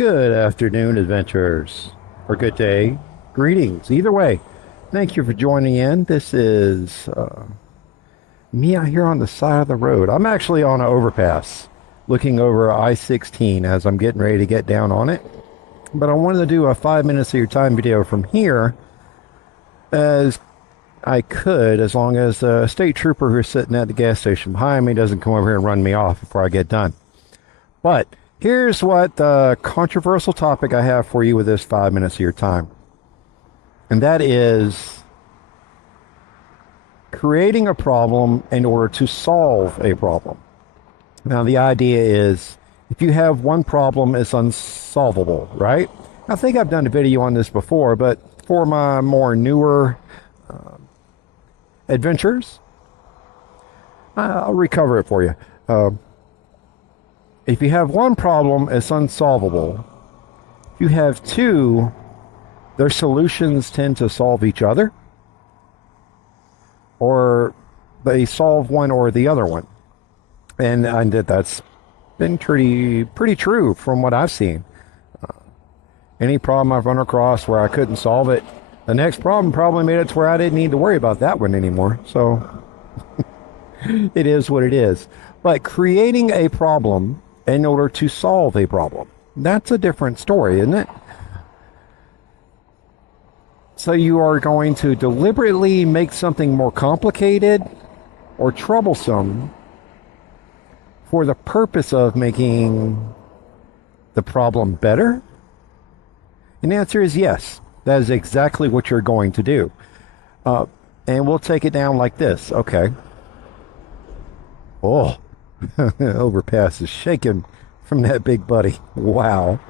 Good afternoon, adventurers, or good day. Greetings. Either way, thank you for joining in. This is me out here on the side of the road. I'm actually on an overpass looking over I-16 as I'm getting ready to get down on it. But I wanted to do a 5 minutes of your time video from here as I could, as long as the state trooper who's sitting at the gas station behind me doesn't come over here and run me off before I get done. But here's what the controversial topic I have for you with this 5 minutes of your time. And that is creating a problem in order to solve a problem. Now, the idea is if you have one problem, it's unsolvable, right? I think I've done a video on this before, but for my more newer adventures, I'll recover it for you. If you have one problem, it's unsolvable. If you have two, their solutions tend to solve each other, or they solve one or the other one. And that's been pretty true from what I've seen. Any problem I've run across where I couldn't solve it, the next problem probably made it to where I didn't need to worry about that one anymore. So it is what it is. But creating a problem in order to solve a problem, that's a different story, isn't it? So you are going to deliberately make something more complicated or troublesome for the purpose of making the problem better? And the answer is yes. That is exactly what you're going to do. And we'll take it down like this. Okay. Oh, overpass is shaking from that big buddy. Wow.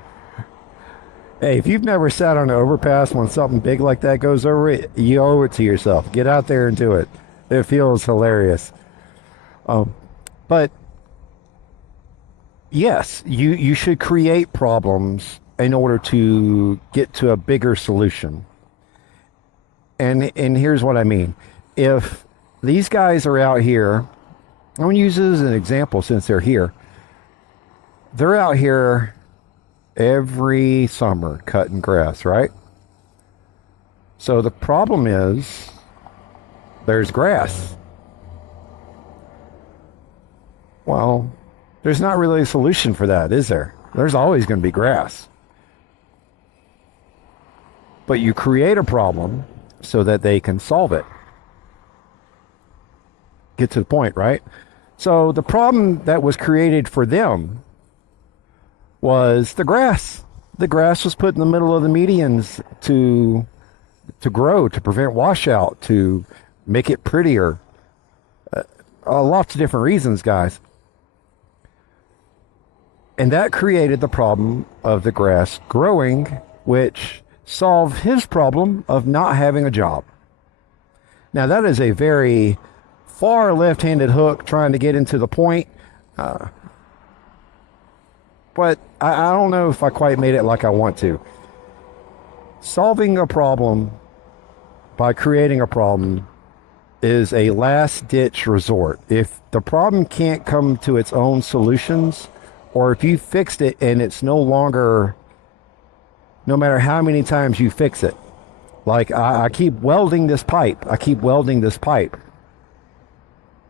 Hey, if you've never sat on an overpass when something big like that goes over it, you owe it to yourself. Get out there and do it. It feels hilarious. But yes, you should create problems in order to get to a bigger solution. And here's what I mean. If these guys are out here, I'm going to use this as an example since they're here. They're out here every summer cutting grass, right? So the problem is there's grass. Well, there's not really a solution for that, is there? There's always going to be grass. But you create a problem so that they can solve it. Get to the point, right? So the problem that was created for them was the grass. The grass was put in the middle of the medians to grow, to prevent washout, to make it prettier. Lots of different reasons, guys. And that created the problem of the grass growing, which solved his problem of not having a job. Now, that is a very far left-handed hook trying to get into the point. But I don't know if I quite made it like I want to. Solving a problem by creating a problem is a last-ditch resort. If the problem can't come to its own solutions, or if you fixed it and it's no longer, no matter how many times you fix it, like I keep welding this pipe.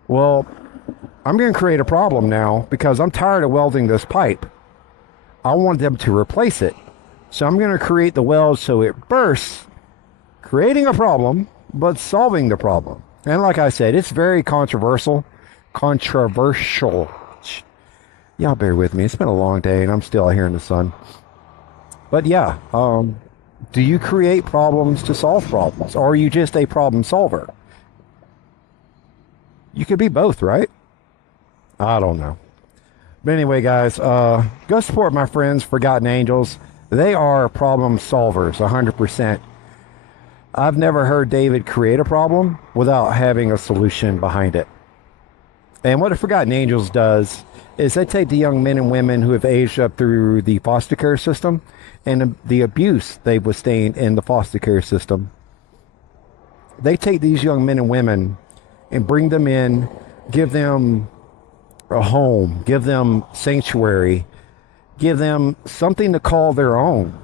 Well, I'm going to create a problem now because I'm tired of welding this pipe. I want them to replace it. So I'm going to create the weld so it bursts, creating a problem, but solving the problem. And like I said, it's very controversial. Y'all bear with me. It's been a long day and I'm still out here in the sun. But yeah, do you create problems to solve problems? Or are you just a problem solver? You could be both, right? I don't know. But anyway, guys, go support my friends, Forgotten Angels. They are problem solvers, 100%. I've never heard David create a problem without having a solution behind it. And what the Forgotten Angels does is they take the young men and women who have aged up through the foster care system and the abuse they've withstood in the foster care system. They take these young men and women and bring them in, give them a home, give them sanctuary, give them something to call their own.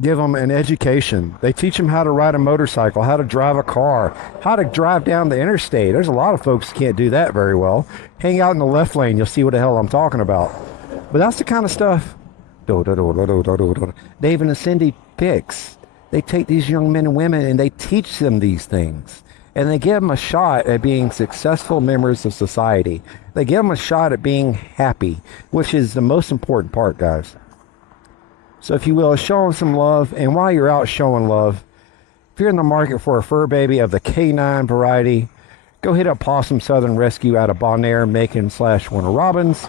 Give them an education. They teach them how to ride a motorcycle, how to drive a car, how to drive down the interstate. There's a lot of folks who can't do that very well. Hang out in the left lane, you'll see what the hell I'm talking about. But that's the kind of stuff Dave and Cindy picks. They take these young men and women and they teach them these things. And they give them a shot at being successful members of society. They give them a shot at being happy, which is the most important part, guys. So if you will, show them some love. And while you're out showing love, if you're in the market for a fur baby of the K9 variety, go hit up Possum Southern Rescue out of Bonaire, Macon / Warner Robins.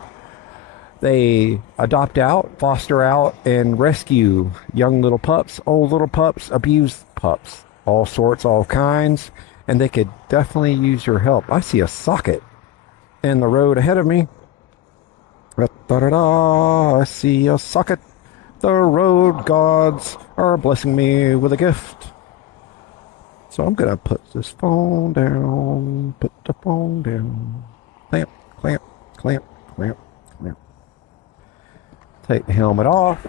They adopt out, foster out, and rescue young little pups, old little pups, abused pups, all sorts, all kinds. And they could definitely use your help. I see a socket in the road ahead of me. I see a socket. The road gods are blessing me with a gift. So I'm gonna put this phone down, put the phone down. Clamp, clamp, clamp, clamp, clamp. Take the helmet off.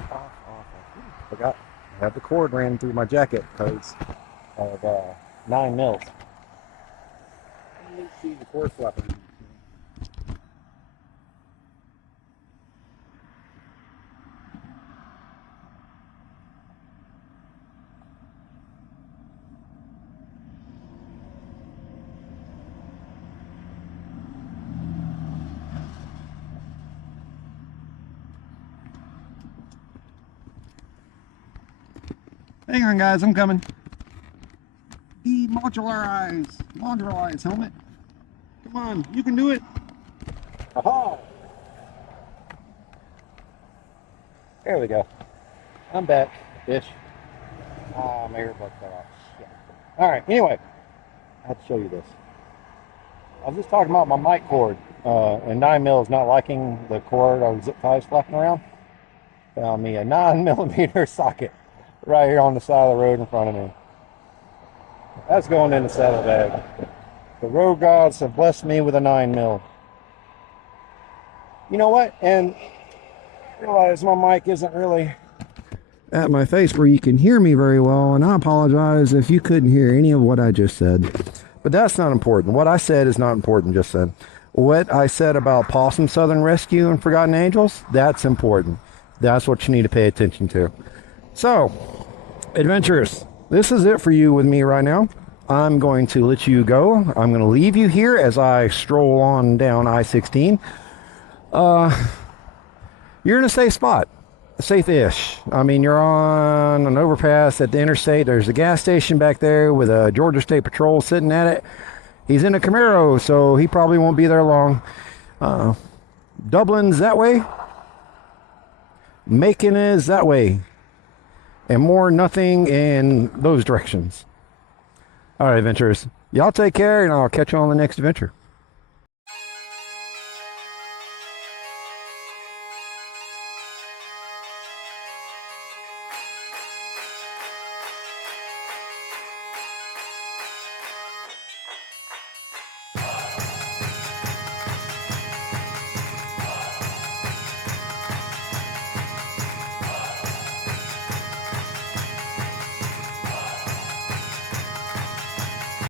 Forgot I have the cord ran through my jacket because of 9 mils. Let me see the cord flapping. Hang on, guys, I'm coming. Modularize helmet. Come on, you can do it. Aha! There we go. I'm back. Ish. Ah, my earbud fell off. Shit. Alright, anyway. I have to show you this. I was just talking about my mic cord. And 9 mil is not liking the cord or zip ties flapping around. Found me a 9mm socket right here on the side of the road in front of me. That's going in the saddlebag. The road gods have blessed me with a 9 mil. You know what? And I realize my mic isn't really at my face where you can hear me very well, and I apologize if you couldn't hear any of what I just said. But that's not important. What I said is not important just then. What I said about Possum Southern Rescue and Forgotten Angels, that's important. That's what you need to pay attention to. So, adventurers, this is it for you with me right now. I'm going to let you go. I'm going to leave you here as I stroll on down I-16. You're in a safe spot. Safe-ish. I mean, you're on an overpass at the interstate. There's a gas station back there with a Georgia State Patrol sitting at it. He's in a Camaro, so he probably won't be there long. Dublin's that way. Macon is that way. And more nothing in those directions. All right, adventurers. Y'all take care, and I'll catch you on the next adventure.